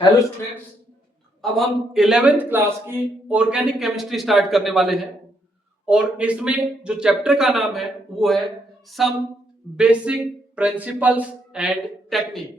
Hello students, अब हम 11th class की ऑर्गेनिक केमिस्ट्री स्टार्ट करने वाले हैं और इसमें जो चैप्टर का नाम है वो है some basic principles and technique.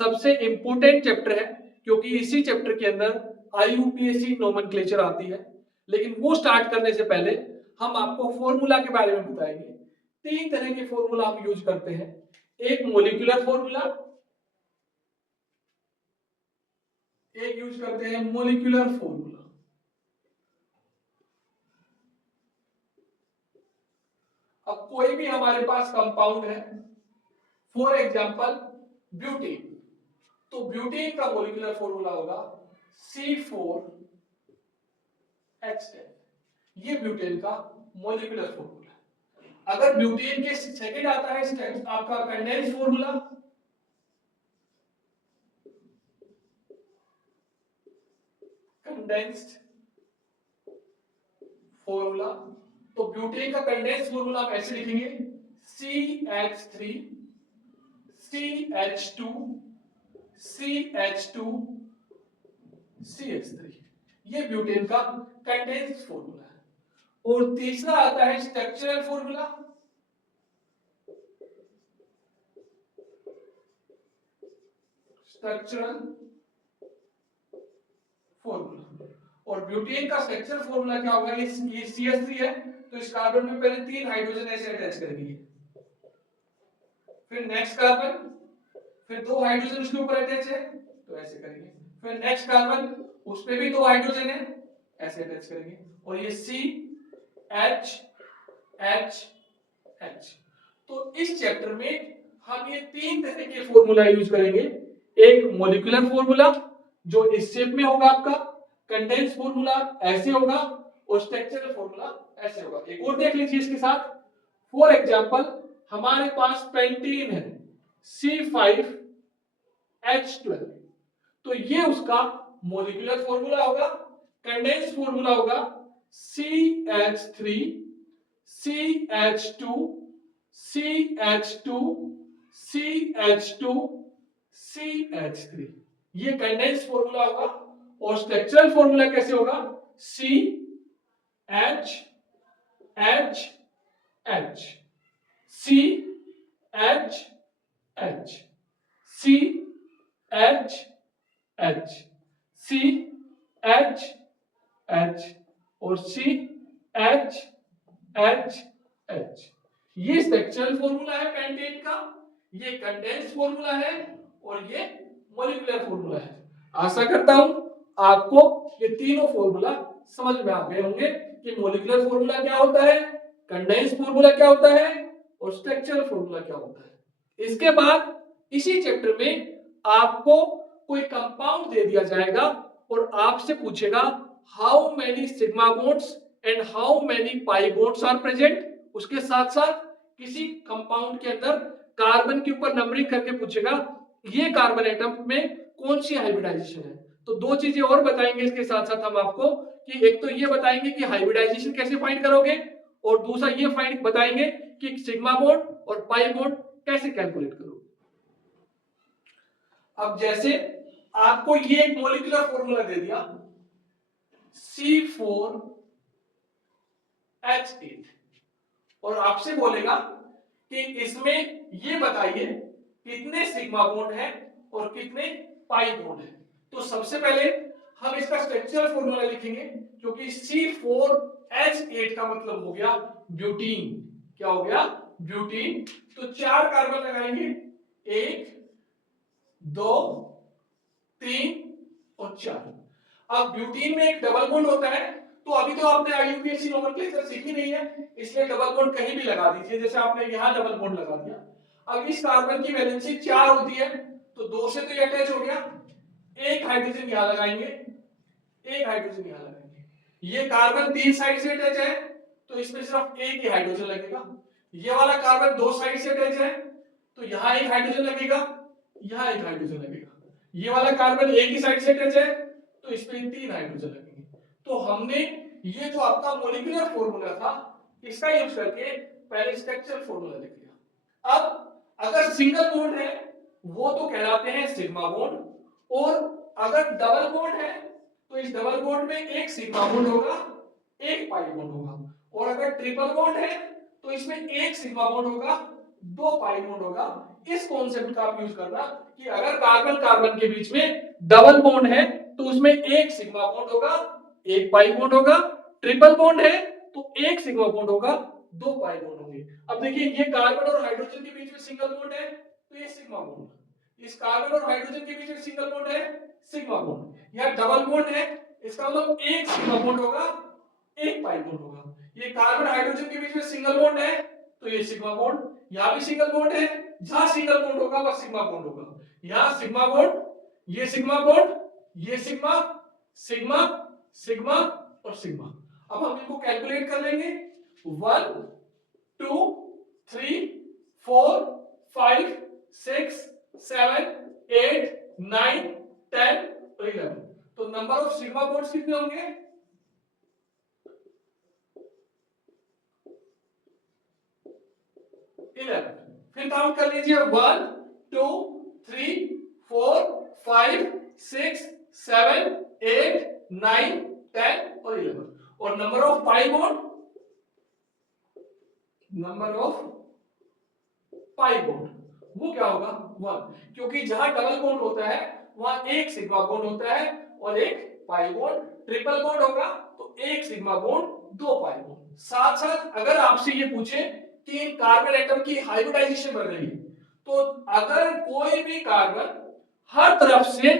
सबसे इंपॉर्टेंट चैप्टर है क्योंकि इसी चैप्टर के अंदर आईयूपीएसी नोमेनक्लेचर आती है। लेकिन वो स्टार्ट करने से पहले हम आपको फॉर्मूला के बारे में बताएंगे। तीन तरह के फॉर्मूला हम यूज करते हैं। एक मोलिकुलर फॉर्मूला, एक यूज करते हैं मोलिकुलर फॉर्मूला। अब कोई भी हमारे पास कंपाउंड है, फॉर एग्जांपल ब्यूटीन, तो ब्यूटीन का मोलिकुलर फॉर्मूला होगा C4H10। ये ब्यूटेन का मोलिकुलर फॉर्मूला है। अगर ब्यूटेन के सेकंड आता है स्टेप आपका कंडेंस फॉर्मूला, कंडेंस्ड फॉर्मूला। तो ब्यूटेन का कंडेंस फॉर्मूला आप ऐसे लिखेंगे CH3 CH2 CH2 CH3। ये ब्यूटेन का कंडेंस फॉर्मूला है। और तीसरा आता है स्ट्रक्चरल फॉर्मूला, स्ट्रक्चरल फॉर्मूला। और ब्यूटेन का स्ट्रक्चरल फॉर्मूला क्या होगा? ये CH3 है तो इस कार्बन में पहले 3 हाइड्रोजन ऐसे अटैच करेंगे, फिर नेक्स्ट कार्बन, फिर 2 हाइड्रोजन उसके ऊपर अटैच है तो ऐसे करेंगे, फिर नेक्स्ट कार्बन उस पे भी 2 हाइड्रोजन है ऐसे अटैच करेंगे, और ये CH तो इस चैप्टर में हम ये तीन तरह के फॉर्मूला यूज करेंगे। एक मोलिकुलर फॉर्मूला जो इस शेप में होगा आपका, कंडेंस फॉर्मूला ऐसे होगा और स्ट्रक्चरल फॉर्मूला ऐसे होगा। एक और देख लीजिए इसके साथ। फॉर एग्जांपल हमारे पास पेंटीन है C5H12, तो ये उसका मोलिकुलर फॉर्मूला होगा। कंडेंस फॉर्मूला होगा CH3 CH2 CH2 CH2 CH3। ये कंडेंस फॉर्मूला होगा। और स्ट्रक्चरल फॉर्मूला कैसे होगा? CH H H CH H CH H CH H और CH H। ये स्ट्रक्चरल फॉर्मूला है पेंटेन का, ये कंडेंस फॉर्मूला है और ये मॉलिक्यूलर फॉर्मूला है। आशा करता हूं आपको ये तीनों फॉर्मूला समझ में आ गए होंगे कि मॉलिक्यूलर फॉर्मूला क्या होता है, कंडेंस फॉर्मूला क्या होता है और स्ट्रक्चरल फॉर्मूला क्या होता है। इसके बाद इसी चैप्टर में आपको कोई कंपाउंड दे दिया जाएगा और आपसे पूछेगा how many sigma bonds and how many pi bonds are present. उसके साथ साथ किसी कंपाउंड के अंदर कार्बन के ऊपर नंबरिंग करके पूछेगा ये कार्बन एटम में कौन सी हाइब्रिडाइजेशन है। तो दो चीजें और बताएंगे इसके साथ साथ हम आपको कि एक तो ये बताएंगे कि हाइब्रिडाइजेशन कैसे फाइंड करोगे और दूसरा ये फाइंड बताएंगे कि सिग्मा बॉन्ड और पाई बॉन्ड कैसे कैलकुलेट करोगे। अब जैसे आपको ये एक मॉलिक्यूलर फॉर्मूला दे दिया C4H8 और आपसे बोलेगा कि इसमें ये बताइए कितने सिग्मा बॉन्ड है और कितने पाई बॉन्ड है। तो सबसे पहले हम इसका स्ट्रक्चरल फॉर्मूला लिखेंगे क्योंकि C4H8 का मतलब हो गया ब्यूटीन। क्या हो गया? ब्यूटीन। तो 4 कार्बन लगाएंगे, 1 2 3 और 4। अब ब्यूटीन में एक डबल बॉन्ड होता है, तो अभी तो आपने आईयूपीएसी नोमेनक्लेचर सीखी नहीं है, इसलिए डबल बॉन्ड कहीं भी लगा दीजिए। जैसे आपने यहां डबल बॉन्ड लगा दिया। अब इस कार्बन की वैलेंसी 4 होती है तो 2 से तो ये अटैच हो गया, एक हाइड्रोजन यहां लगाएंगे, एक हाइड्रोजन यहां लगाएंगे। ये कार्बन 3 साइड से अटैच है तो इसमें सिर्फ एक ही हाइड्रोजन लगेगा। ये वाला कार्बन 2 साइड से अटैच है तो यहां एक हाइड्रोजन लगेगा, यहां एक हाइड्रोजन लगेगा। ये वाला कार्बन एक ही साइड से अटैच है तो इसमें 3 हाइड्रोजन लगेंगे। तो हमने ये जो आपका मॉलिक्यूलर फॉर्मूला था इसका यूज करके पहले स्ट्रक्चरल फॉर्मूला लिख लिया। अब अगर सिंगल बॉन्ड है वो तो कहलाते हैं सिग्मा बॉन्ड और अगर डबल बॉन्ड है तो इस डबल बॉन्ड में एक सिग्मा बॉन्ड होगा, एक पाई बॉन्ड होगा, और अगर ट्रिपल बॉन्ड है तो इसमें एक सिग्मा बॉन्ड होगा, दो पाई बॉन्ड होगा। इस कॉन्सेप्ट का आप यूज करना कि अगर कार्बन कार्बन के बीच में डबल बॉन्ड है तो उसमें एक सिग्मा बॉन्ड होगा, एक पाई बॉन्ड होगा, ट्रिपल बॉन्ड है तो एक सिग्मा बॉन्ड होगा, दो पाई बॉन्ड होंगे। अब देखिए ये कार्बन और हाइड्रोजन के बीच में सिंगल बॉन्ड है तो ये सिग्मा बॉन्ड, इस कार्बन और हाइड्रोजन के बीच में सिंगल बॉन्ड है, सिग्मा बॉन्ड। यह डबल बॉन्ड है, इसका मतलब एक सिग्मा बॉन्ड होगा, एक पाई बॉन्ड होगा। ये कार्बन हाइड्रोजन के बीच में सिंगल बॉन्ड है तो ये सिग्मा बॉन्ड, यहां भी सिंगल बॉन्ड है, जहां सिंगल बॉन्ड होगा वह सिग्मा बॉन्ड होगा। यहां सिग्मा बॉन्ड, ये सिग्मा बॉन्ड, ये सिग्मा, सिग्मा, सिग्मा और सिग्मा। अब हम इनको कैलकुलेट कर लेंगे। 1 2 3 4 5 6 7 8 9 10 और 11। तो नंबर ऑफ सिग्मा बॉन्ड्स कितने होंगे? 11। फिर काउंट कर लीजिए 1 2 3 4 5 6 7 8 9 10 और 11। और number of pi bond, number of pi bond वो क्या होगा? 1, क्योंकि जहां डबल बॉन्ड होता है वहां एक सिग्मा बॉन्ड होता है और एक पाई बॉन्ड। ट्रिपल बॉन्ड होगा तो एक सिग्मा बॉन्ड, दो पाई बॉन्ड। साथ साथ अगर आपसे ये पूछे कि इन कार्बन एटम की हाइब्रिडाइजेशन बढ़ रही है तो अगर कोई भी कार्बन हर तरफ से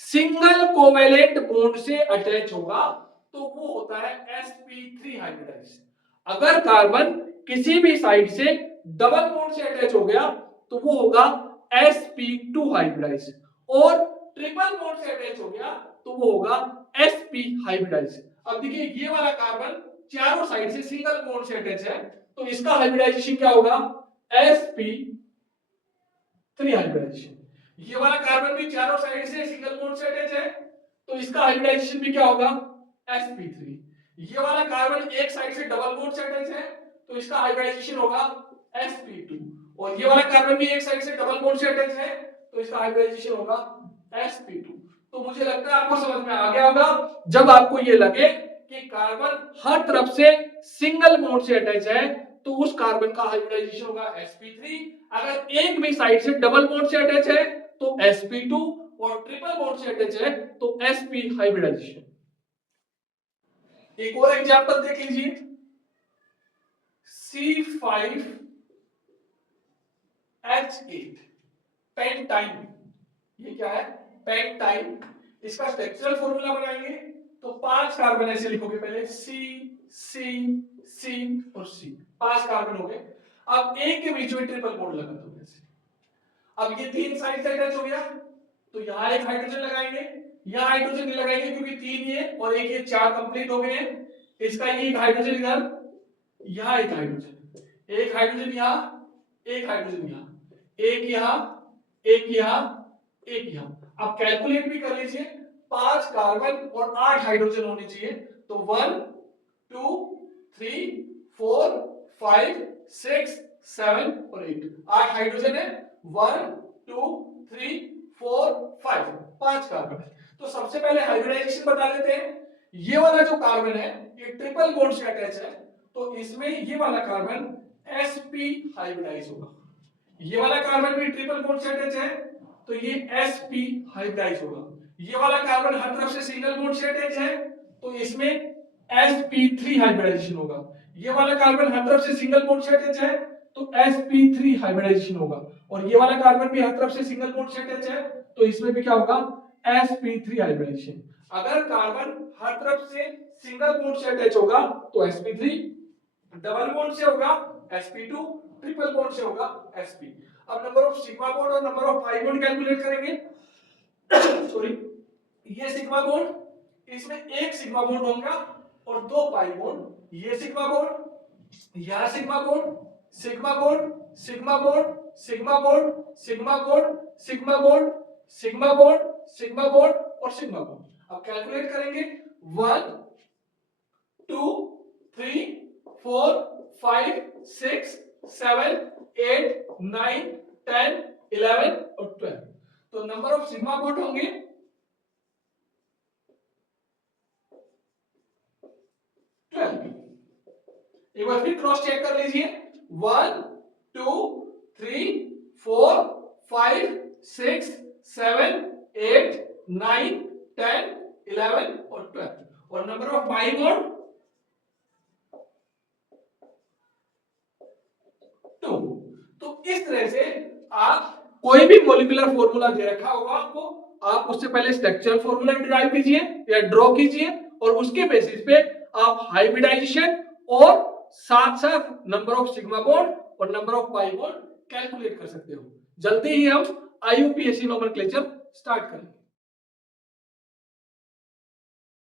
सिंगल कोवेलेंट बॉन्ड से अटैच होगा तो वो होता है sp3 हाइब्रिडाइजेशन। अगर कार्बन किसी भी साइड से डबल बॉन्ड से अटैच हो गया तो वो होगा sp2 हाइब्रिडाइजेशन, और ट्रिपल बॉन्ड से अटैच हो गया तो वो होगा sp हाइब्रिडाइजेशन। अब देखिए ये वाला कार्बन चारों साइड से सिंगल बॉन्ड से अटैच है तो इसका हाइब्रिडाइजेशन क्या होगा? sp3 hybridisation. ये वाला कार्बन भी चारों साइड से सिंगल बॉन्ड से अटैच है तो इसका हाइब्रिडाइजेशन भी क्या होगा? sp3। ये वाला कार्बन एक साइड से डबल बॉन्ड से अटैच है तो इसका हाइब्रिडाइजेशन होगा sp2, और ये वाला कार्बन भी एक साइड से डबल बॉन्ड से अटैच है तो इसका हाइब्रिडाइजेशन होगा sp2। तो मुझे लगता है आपको समझ में आ गया होगा। जब आपको ये लगे कि कार्बन हर तरफ से सिंगल बॉन्ड से अटैच है तो उस कार्बन का हाइब्रिडाइजेशन होगा sp3। अगर एक भी साइड से डबल बॉन्ड से अटैच है तो sp2, और ट्रिपल बॉन्ड से अटैच है तो sp हाइब्रिडाइजेशन। एक और एग्जांपल देख लीजिए, C5H8 पेंटाइन। ये क्या है? पेंटाइन। इसका स्ट्रक्चरल फॉर्मूला बनाएंगे तो 5 कार्बन ऐसे लिखोगे, पहले C C C और C, 5 कार्बन हो गए। अब एक के बीच में ट्रिपल बॉन्ड लगा दो ऐसे। अब ये तीन साइड से अटैच हो गया तो यहां एक हाइड्रोजन लगाएंगे, यहां हाइड्रोजन नहीं लगाएंगे क्योंकि तीन ये और एक ये, 4 कंप्लीट हो गए हैं। इसका ये एक हाइड्रोजन इधर, यहां एक हाइड्रोजन, एक हाइड्रोजन यहां, एक हाइड्रोजन यहां, एक यहां, एक यहां, एक यहां। आप कैलकुलेट भी कर लीजिए, 5 कार्बन और 8 हाइड्रोजन होने चाहिए तो 1 2 3 4 5 6 7 और 8, 8 हाइड्रोजन है। 1 2 3 4 5, 5 कार्बन है। तो सबसे पहले हाइब्रिडाइजेशन बता देते हैं। ये वाला जो कार्बन है ये ट्रिपल बॉन्ड से अटैच है तो इसमें ये वाला कार्बन sp हाइब्रिडाइज होगा। ये वाला कार्बन भी ट्रिपल बॉन्ड से अटैच है तो ये sp हाइब्रिडाइज होगा। ये वाला कार्बन हर तरफ से सिंगल बॉन्ड से अटैच है तो इसमें sp3 हाइब्रिडाइजेशन होगा। ये वाला कार्बन हर तरफ से सिंगल बॉन्ड से अटैच है तो sp3 हाइब्रिडाइजेशन होगा, और ये वाला कार्बन भी हर तरफ से सिंगल बॉन्ड से अटैच है तो इसमें भी क्या होगा? sp3 hybridisation. अगर कार्बन हर तरफ से सिंगल बॉन्ड से अटैच होगा तो sp3, डबल बॉन्ड से होगा sp2, ट्रिपल बॉन्ड से होगा sp। अब नंबर ऑफ सिग्मा बॉन्ड और number of pi bond calculate करेंगे। सॉरी, ये सिग्मा बॉन्ड, इसमें एक सिग्मा बॉन्ड होगा और दो पाई बॉन्ड। ये सिग्मा बॉन्ड, यह sigma bond, sigma bond, sigma bond, sigma bond, sigma bond, sigma bond, sigma bond, sigma bond और सिग्मा बॉन्ड। अब कैलकुलेट करेंगे 1 2 3 4 5 6 7 8 9 10 11 और 12। तो नंबर ऑफ सिग्मा बॉन्ड होंगे 12। एक बार फिर क्रॉस चेक कर लीजिए, 1 2 3 4 5 6 7 8 9 10 11 और 12। और नंबर ऑफ पाई बॉन्ड 2। तो इस तरह से आप कोई भी मॉलिक्यूलर फॉर्मूला दे रखा होगा आपको, आप उससे पहले स्ट्रक्चरल फॉर्मूला डिराइव कीजिए या ड्रॉ कीजिए और उसके बेसिस पे आप हाइब्रिडाइजेशन और साथ साथ नंबर ऑफ सिग्मा बॉन्ड और number of pi bond calculate कर सकते हो। जल्दी ही हम IUPAC नोमेनक्लेचर स्टार्ट करेंगे।